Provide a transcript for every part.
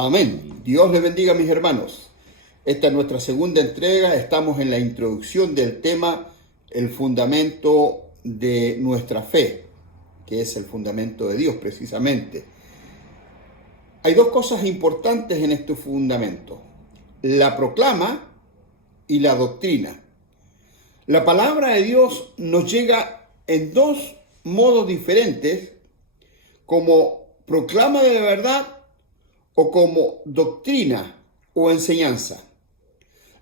Amén. Dios les bendiga, mis hermanos. Esta es nuestra segunda entrega. Estamos en la introducción del tema el fundamento de nuestra fe, que es el fundamento de Dios precisamente. Hay dos cosas importantes en este fundamento: la proclama y la doctrina. La palabra de Dios nos llega en dos modos diferentes, como proclama de la verdad o como doctrina o enseñanza.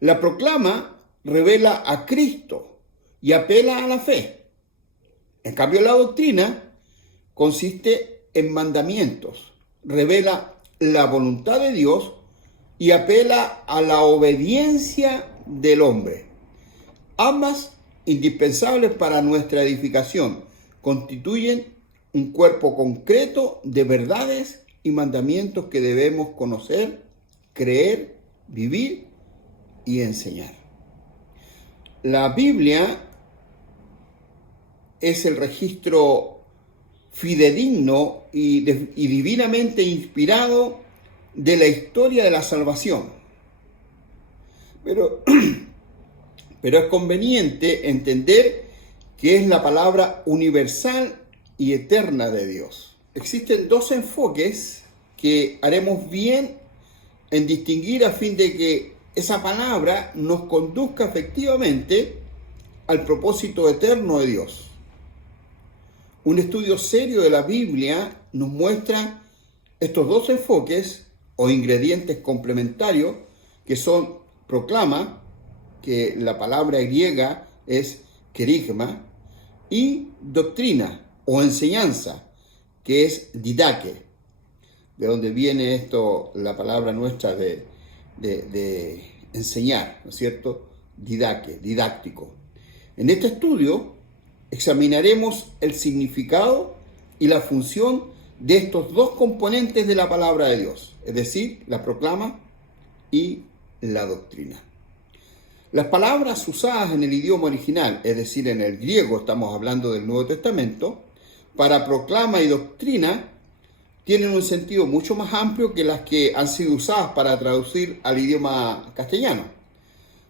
La proclama revela a Cristo y apela a la fe. En cambio, la doctrina consiste en mandamientos, revela la voluntad de Dios y apela a la obediencia del hombre. Ambas, indispensables para nuestra edificación, constituyen un cuerpo concreto de verdades y mandamientos que debemos conocer, creer, vivir y enseñar. La Biblia es el registro fidedigno y divinamente inspirado de la historia de la salvación. Pero es conveniente entender que es la palabra universal y eterna de Dios. Existen dos enfoques que haremos bien en distinguir a fin de que esa palabra nos conduzca efectivamente al propósito eterno de Dios. Un estudio serio de la Biblia nos muestra estos dos enfoques o ingredientes complementarios, que son proclama, que la palabra griega es kerigma, y doctrina o enseñanza, que es didaque, de donde viene esto, la palabra nuestra de enseñar, ¿no es cierto? Didaque, didáctico. En este estudio examinaremos el significado y la función de estos dos componentes de la palabra de Dios, es decir, la proclama y la doctrina. Las palabras usadas en el idioma original, es decir, en el griego, estamos hablando del Nuevo Testamento, para proclama y doctrina, tienen un sentido mucho más amplio que las que han sido usadas para traducir al idioma castellano.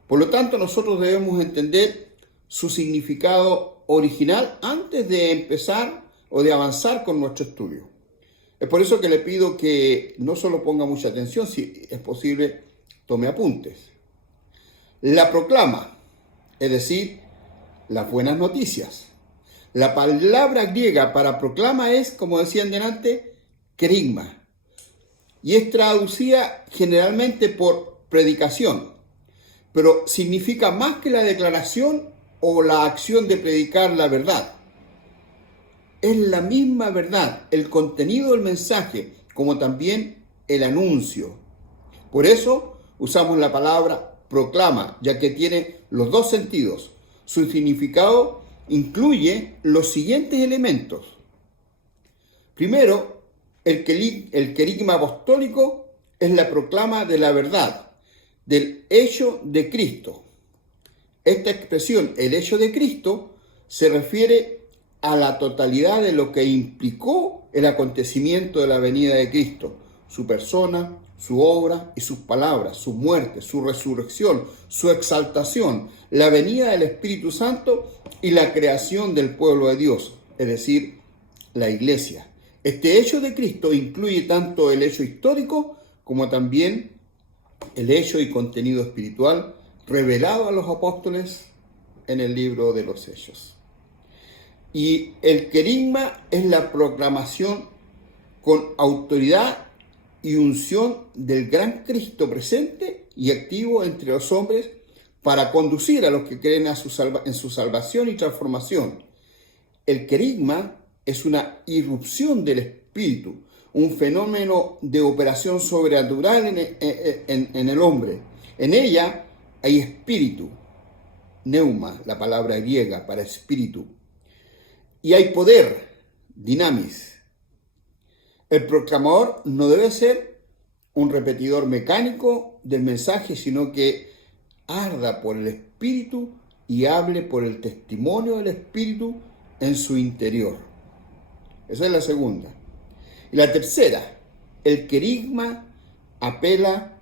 Por lo tanto, nosotros debemos entender su significado original antes de empezar o de avanzar con nuestro estudio. Es por eso que le pido que no solo ponga mucha atención, si es posible, tome apuntes. La proclama, es decir, las buenas noticias. La palabra griega para proclama es, como decían delante, kerigma, y es traducida generalmente por predicación, pero significa más que la declaración o la acción de predicar la verdad. Es la misma verdad, el contenido del mensaje, como también el anuncio. Por eso usamos la palabra proclama, ya que tiene los dos sentidos. Su significado incluye los siguientes elementos. Primero, el querigma apostólico es la proclama de la verdad, del hecho de Cristo. Esta expresión, el hecho de Cristo, se refiere a la totalidad de lo que implicó el acontecimiento de la venida de Cristo, su persona, su obra y sus palabras, su muerte, su resurrección, su exaltación, la venida del Espíritu Santo y la creación del pueblo de Dios, es decir, la iglesia. Este hecho de Cristo incluye tanto el hecho histórico como también el hecho y contenido espiritual revelado a los apóstoles en el libro de los Hechos. Y el querigma es la proclamación con autoridad y unción del gran Cristo presente y activo entre los hombres para conducir a los que creen en su salvación y transformación. El querigma es una irrupción del Espíritu, un fenómeno de operación sobrenatural en el hombre. En ella hay espíritu, neuma, la palabra griega para espíritu, y hay poder, dinamis. El proclamador no debe ser un repetidor mecánico del mensaje, sino que arda por el Espíritu y hable por el testimonio del Espíritu en su interior. Esa es la segunda. Y la tercera, el querigma apela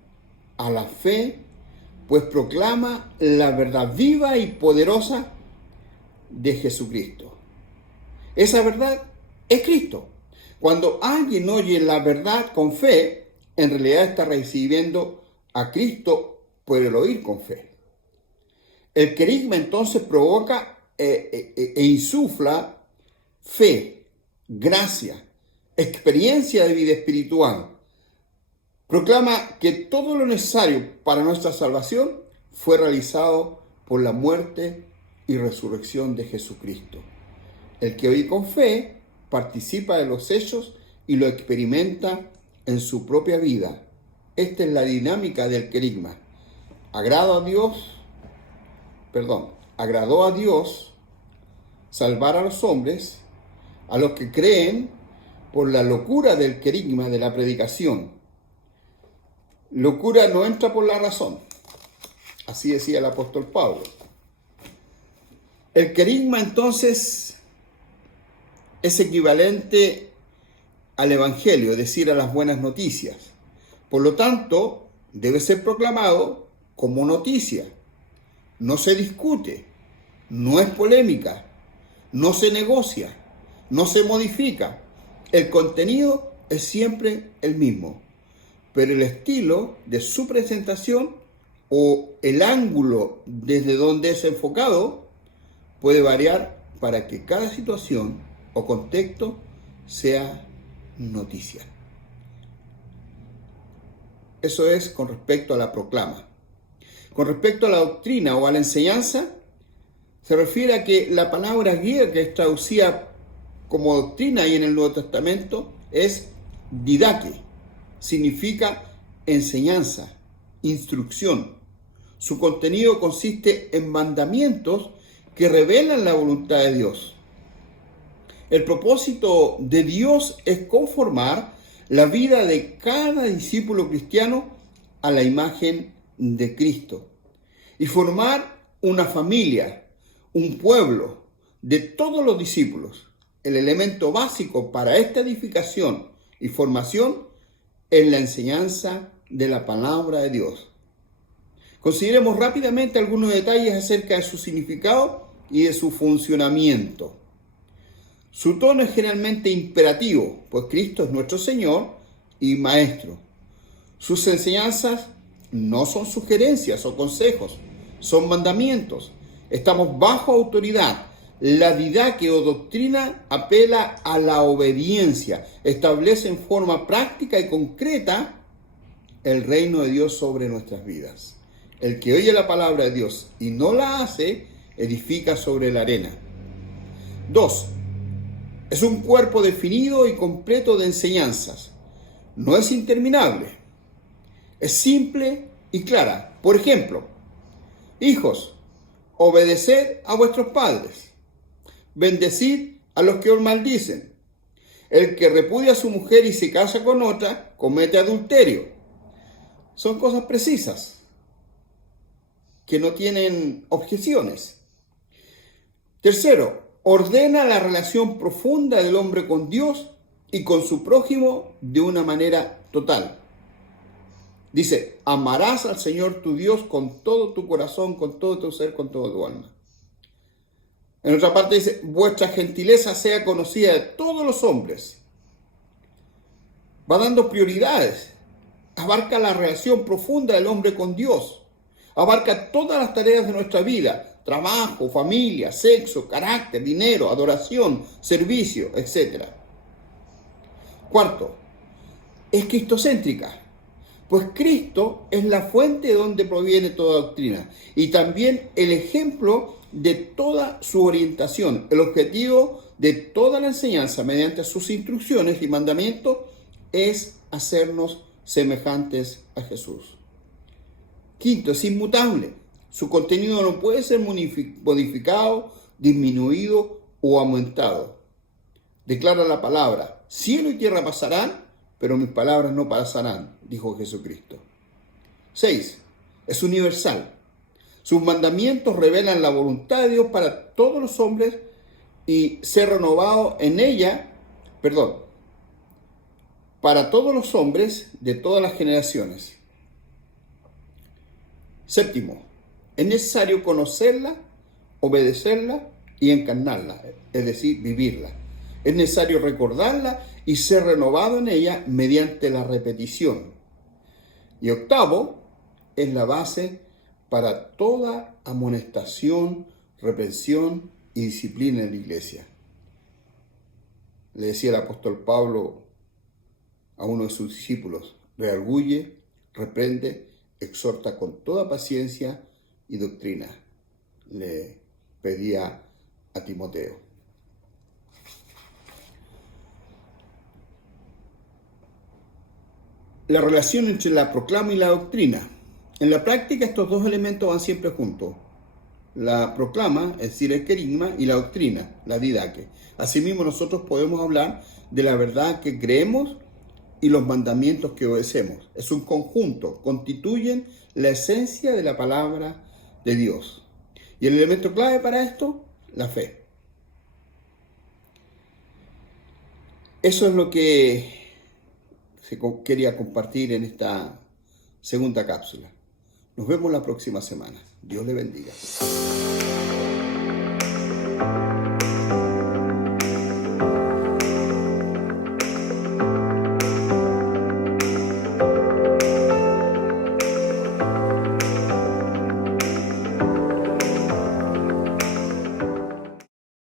a la fe, pues proclama la verdad viva y poderosa de Jesucristo. Esa verdad es Cristo. Cuando alguien oye la verdad con fe, en realidad está recibiendo a Cristo por el oír con fe. El querigma entonces provoca e insufla fe, gracia, experiencia de vida espiritual. Proclama que todo lo necesario para nuestra salvación fue realizado por la muerte y resurrección de Jesucristo. El que oye con fe participa de los hechos y lo experimenta en su propia vida. Esta es la dinámica del querigma. Agradó a Dios salvar a los hombres, a los que creen por la locura del querigma de la predicación. Locura no entra por la razón. Así decía el apóstol Pablo. El querigma entonces es equivalente al evangelio, es decir, a las buenas noticias. Por lo tanto, debe ser proclamado como noticia. No se discute, no es polémica, no se negocia, no se modifica. El contenido es siempre el mismo, pero el estilo de su presentación o el ángulo desde donde es enfocado puede variar para que cada situación o contexto sea noticia. Eso es con respecto a la proclama. Con respecto a la doctrina o a la enseñanza, se refiere a que la palabra griega que es traducida como doctrina ahí en el Nuevo Testamento es didaque. Significa enseñanza, instrucción. Su contenido consiste en mandamientos que revelan la voluntad de Dios. El propósito de Dios es conformar la vida de cada discípulo cristiano a la imagen de Cristo y formar una familia, un pueblo de todos los discípulos. El elemento básico para esta edificación y formación es la enseñanza de la palabra de Dios. Consideremos rápidamente algunos detalles acerca de su significado y de su funcionamiento. Su tono es generalmente imperativo, pues Cristo es nuestro Señor y Maestro. Sus enseñanzas no son sugerencias o consejos, son mandamientos. Estamos bajo autoridad. La didaque o doctrina apela a la obediencia, establece en forma práctica y concreta el reino de Dios sobre nuestras vidas. El que oye la palabra de Dios y no la hace, edifica sobre la arena. 2. Es un cuerpo definido y completo de enseñanzas. No es interminable. Es simple y clara. Por ejemplo, hijos, obedeced a vuestros padres. Bendecid a los que os maldicen. El que repudia a su mujer y se casa con otra, comete adulterio. Son cosas precisas, que no tienen objeciones. Tercero, ordena la relación profunda del hombre con Dios y con su prójimo de una manera total. Dice, amarás al Señor tu Dios con todo tu corazón, con todo tu ser, con toda tu alma. En otra parte dice, vuestra gentileza sea conocida de todos los hombres. Va dando prioridades. Abarca la relación profunda del hombre con Dios. Abarca todas las tareas de nuestra vida. Trabajo, familia, sexo, carácter, dinero, adoración, servicio, etc. Cuarto, es cristocéntrica. Pues Cristo es la fuente de donde proviene toda doctrina y también el ejemplo de toda su orientación. El objetivo de toda la enseñanza mediante sus instrucciones y mandamientos es hacernos semejantes a Jesús. Quinto, es inmutable. Su contenido no puede ser modificado, disminuido o aumentado. Declara la palabra, cielo y tierra pasarán, pero mis palabras no pasarán, dijo Jesucristo. 6. Es universal. Sus mandamientos revelan la voluntad de Dios para todos los hombres y ser renovado en ella, para todos los hombres de todas las generaciones. Séptimo, es necesario conocerla, obedecerla y encarnarla, es decir, vivirla. Es necesario recordarla y ser renovado en ella mediante la repetición. Y octavo, es la base para toda amonestación, reprensión y disciplina en la iglesia. Le decía el apóstol Pablo a uno de sus discípulos: redarguye, reprende, exhorta con toda paciencia y doctrina. Le pedía a Timoteo. La relación entre la proclama y la doctrina. En la práctica estos dos elementos van siempre juntos. La proclama, es decir, el querigma, y la doctrina, la didaque. Asimismo, nosotros podemos hablar de la verdad que creemos y los mandamientos que obedecemos. Es un conjunto, constituyen la esencia de la palabra de Dios. Y el elemento clave para esto, la fe. Eso es lo que quería compartir en esta segunda cápsula. Nos vemos la próxima semana. Dios le bendiga.